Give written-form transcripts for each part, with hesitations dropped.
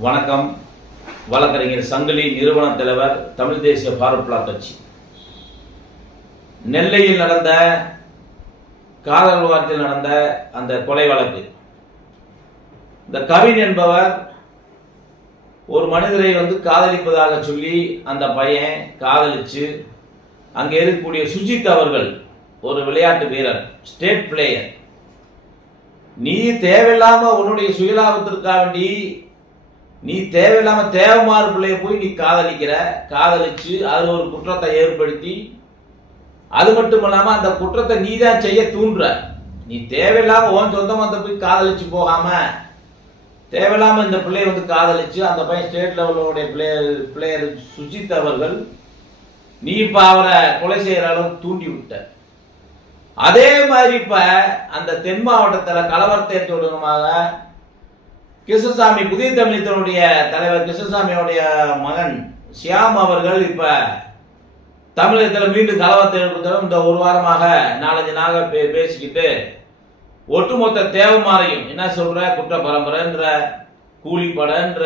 வணக்கம். வழக்கறிஞர் சங்கிலி, நிறுவன தலைவர், தமிழ் தேசிய ஃபார்வர்ட் பிளாக் கட்சி. நெல்லையில் நடந்த காதல் விவகாரத்தில் நடந்த அந்த கொலை வழக்கு, இந்த கவின் என்பவர் ஒரு மனிதரை காதலிப்பதாக சொல்லி அந்த பையன் காதலிச்சு, அங்கே இருக்கக்கூடிய சுஜித் அவர்கள் ஒரு விளையாட்டு வீரர், ஸ்டேட் பிளேயர், நீ தேவையில்லாம உன்னுடைய சுயலாபத்திற்காக வேண்டி நீ தேவையில்லாம தேவமாறு பிள்ளைய போய் நீ காதலிச்சு அது ஒரு குற்றத்தை ஏற்படுத்தி, அது மட்டும் இல்லாம அந்த குற்றத்தை நீ தான் செய்ய தூண்டுற. நீ தேவையில்லாம உன் சொந்த மத்த போய் காதலிச்சு போகாம தேவையில்லாம இந்த பிள்ளைய காதலிச்சு, அந்த பையன் ஸ்டேட் லெவலோடைய பிளேயர் சுஜித் அவர்கள், நீ இப்ப அவரை கொலை செய்யற அளவுக்கு தூண்டி விட்ட. அதே மாதிரி இப்ப அந்த தென் மாவட்டத்தில் கலவரத்தை தொடர்பாக கிருஷ்ணசாமி, புதிய தமிழகத்தினுடைய தலைவர் கிருஷ்ணசாமியோடைய மகன் ஷியாம் அவர்கள் இப்ப தமிழகத்தில் மீண்டும் கலவரத்தை எழுப்புறதும் இந்த ஒரு வாரமாக 4-5 நாளாக பேசிக்கிட்டு ஒட்டுமொத்த தேவமாரையும் என்ன சொல்ற, குற்ற பரம்பரைன்ற, கூலிப்படன்ற,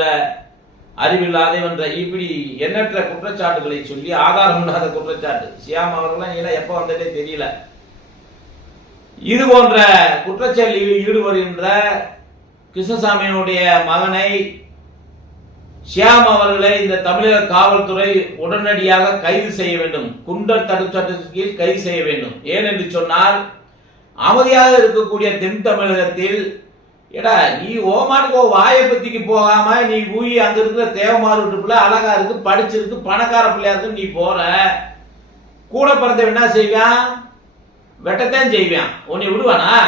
அறிவில்லாதவன்ற, இப்படி எண்ணற்ற குற்றச்சாட்டுகளை சொல்லி ஆதாரம் இல்லாத குற்றச்சாட்டு. ஷியாம் அவர்கள்லாம் எப்ப வந்துட்டே தெரியல. இது போன்ற குற்றச்செயலில் ஈடுபடுகின்ற கிருஷ்ணசாமியினுடைய மகனை ஷியாம் அவர்களை இந்த தமிழக காவல்துறை உடனடியாக கைது செய்ய வேண்டும். குண்டர் தடுப்பு சட்டத்தின் கீழ் கைது செய்ய வேண்டும். ஏனென்று சொன்னால், அமைதியாக இருக்கக்கூடிய தென் தமிழகத்தில் நீ ஓமானுக்கு வாயை பத்திக்கு போகாம நீ ஊய் அங்க இருக்கிற தேவமாறு வீட்டுக்குள்ள அழகா இருக்கு, படிச்சிருக்கு, பணக்கார பிள்ளையா இருக்கு, நீ போற கூட பிறந்த என்ன செய்வான்? வெட்டத்தான் செய்வான். உன்னை விடுவானா?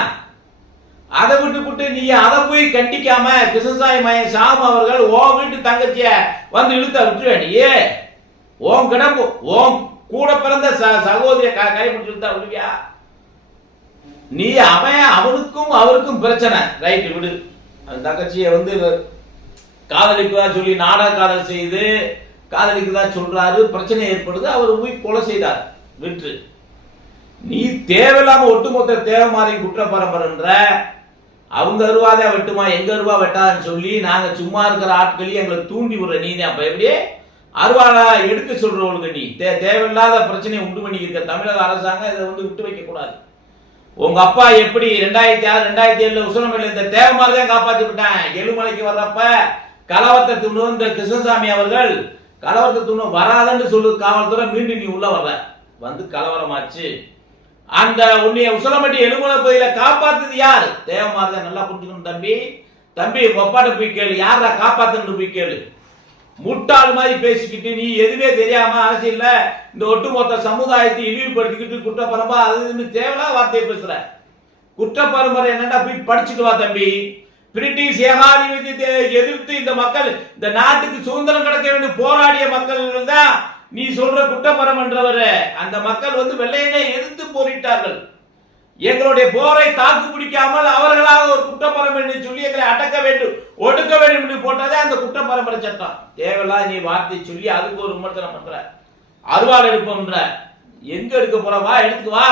அதை விட்டு நீ அதை போய் கண்டிக்காம கிருஷ்ணசாமி மகன் ஷாம் அவர்கள் ஓ வீட்டு தங்கச்சிய இழுத்த விட்டுருவேண்டியே, ஓம் கிடம்பு ஓம் கூட பிறந்த சகோதரிய கைப்பிடிச்சு இழுத்தா விடுவியா? நீ அவனுக்கும் அவருக்கும் பிரச்சனை, ரைட்டு விடு. அந்த தங்கச்சிய காதலிக்குதா சொல்லி நாடக காதல் செய்து காதலிக்குதா சொல்றாரு, பிரச்சனை ஏற்படுது, அவர் போய் கொலை செய்தார், விட்டு. நீ தேவையில்லாம ஒட்டுமொத்த தேவமாரி குற்ற பரம்பரைன்ற, அவங்க அருவாதே வெட்டுமா எங்க அருவா வெட்டான்னு சொல்லி நாங்க சும்மா இருக்கிற ஆட்களையும் எங்களை தூண்டி விடுற. நீ அப்ப எப்படி அருவாளா எடுக்க சொல்றவங்களுக்கு நீ தேவையில்லாத பிரச்சனையை உண்டு பண்ணி இருக்க தமிழக அரசாங்கம் இதை விட்டு வைக்க கூடாது. உங்க அப்பா எப்படி 2006, 2007 உசலமையில இந்த தேவமாரி தான் காப்பாத்தி விட்டான். எழுமலைக்கு வர்றப்ப கலவரத்தை துண்ணு இந்த கிருஷ்ணசாமி அவர்கள் கலவரத்தை துண்ணு வராதுன்னு சொல்லு காவல்துறை, மீண்டும் நீ உள்ள வர்ற கலவரமாச்சு. அந்த உன்னைய உசலமட்டி எழுமலை பகுதியில காப்பாத்துது யார்? தேவமாரி. நல்லா புரிஞ்சுக்கணும் தம்பி உங்க அப்பாட்ட போய் கேளு, யாரா காப்பாத்துன்னு போய் கேளு. முட்டாள் மாதிரி பேசிக்கிட்டு நீ எதுவே தெரியாம அரசியல்ல இந்த ஒட்டுமொத்த சமுதாயத்தை இழிவுபடுத்திக்கிட்டு குற்ற பரம்பரை அது தேவையில்லாத வார்த்தையை பேசுற. குற்ற பரம்பரை என்னன்னா போய் படிச்சுட்டு வா தம்பி. பிரிட்டிஷ் ஏகாதிபத்தியத்தை எதிர்த்து இந்த மக்கள், இந்த நாட்டுக்கு சுதந்திரம் கிடைக்க வேண்டும் போராடிய மக்கள் தான் நீ சொல்ற குற்றப்பரம் என்றவர். அந்த மக்கள் வெள்ளையனை எதிர்த்து போரிட்டார்கள். எங்களுடைய போரை தாக்கு பிடிக்காமல் அவர்களாக ஒரு குற்றப்பரம் என்று சொல்லி எங்களை அடக்க வேண்டும், ஒடுக்க வேண்டும் என்று போட்டதே அந்த குற்றப்பரம்பரை சட்டம். தேவையில்லாத நீ வார்த்தை சொல்லி அதுக்கு ஒரு விமர்சனம் பண்ற. அருவாள் எடுப்போம்ன்ற, எங்க எடுக்க போற? வா எடுத்துக்கு வா.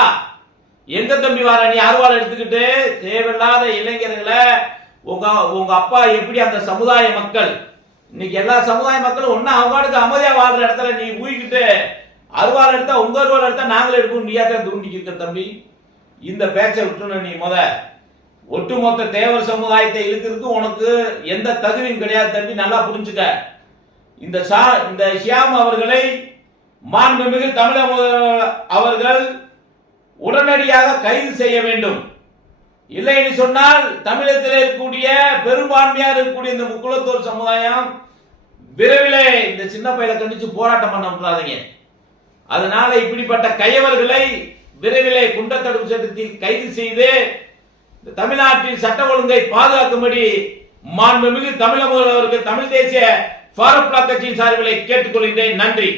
எங்க தம்பி வார நீ அருவாள் எடுத்துக்கிட்டு? தேவையில்லாத இளைஞர்களை உங்க அப்பா எப்படி அந்த சமுதாய மக்கள், இன்னைக்கு எல்லா சமுதாய மக்களும் ஒன்னா அவங்களுக்கு அமைதியா வாழ்ற இடத்துல நீ ஊய்கிட்டு அருவாள் எடுத்தா உங்க அருவாள் எடுத்தா நாங்களே எடுப்போம், நீயா தான் தூண்டிக்கிட்ட தம்பி. இந்த பேச்சை விட்டுணும். நீ ஒட்டுமொத்த தேவர் சமுதாயத்தை இழுக்கிறதுக்கு உனக்கு எந்த தகுதியும் கிடையாது தம்பி, நல்லா புரிஞ்சுக்க. இந்த ஷியாம் அவர்களை மாண்புமிகு தமிழக அவர்கள் உடனடியாக கைது செய்ய வேண்டும். இல்லை என்று சொன்னால் தமிழகத்தில் இருக்கக்கூடிய பெரும்பான்மையாக இருக்கக்கூடிய இந்த முக்குளத்தூர் சமுதாயம் விரைவிலே இந்த சின்ன பையனை கண்டிச்சு போராட்டம் பண்ண விட்டுறாதீங்க. அதனால இப்படிப்பட்ட கையவர்களை விரைவிலே குண்டர் தடுப்பு சட்டத்தில் கைது செய்து தமிழ்நாட்டின் சட்ட ஒழுங்கை பாதுகாக்கும்படி மாண்புமிகு தமிழக முதல்வருக்கு தமிழ் தேசிய ஃபார்வர்ட் பிளாக் கட்சியின் சார்பிலே கேட்டுக்கொள்கின்றேன். நன்றி.